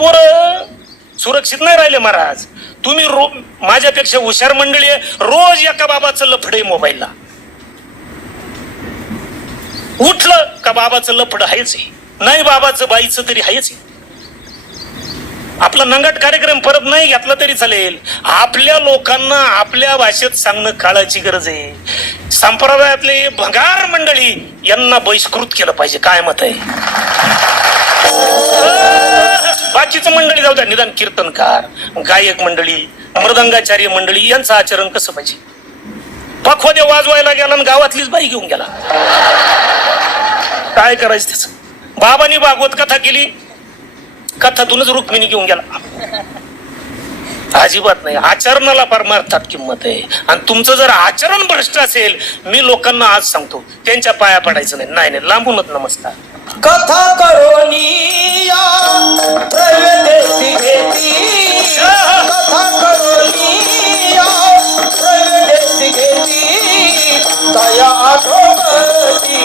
पोरं सुरक्षित नाही राहिले महाराज. तुम्ही माझ्यापेक्षा हुशार मंडळी आहे, रोज एका बाबाचं लफडे मोबाईलला. उठलं का बाबाचं लफड आहेच, नाही बाबाचं बाईचं तरी आहेच. आपला नंगाट कार्यक्रम परत नाही घेतला तरी चालेल. आपल्या लोकांना आपल्या भाषेत सांगणं काळाची गरज आहे. संप्रदायातले भंगार मंडळी यांना बहिष्कृत केलं पाहिजे. काय मत आहे? बाकीचं मंडळी जाऊ द्या, निदान कीर्तनकार, गायक मंडळी, मृदंगाचार्य मंडळी यांचं आचरण कसं पाहिजे? पखवाद्या वाजवायला गेला आणि गावातलीच बाई घेऊन गेला. काय करायचं त्याच? बाबांनी भागवत कथा केली, कथातूनच रुक्मिणी घेऊन गेला. अजिबात नाही. आचरणाला परमार्थात किंमत आहे. आणि तुमचं जर आचरण भ्रष्ट असेल, मी लोकांना आज सांगतो, त्यांच्या पाया पडायचं नाही. नाही नाही, लांबूनच नमस्कार. कथा करोनी या प्रवेदेती घेती, कथा करोनी या प्रवेदेती घेती, दया आठवती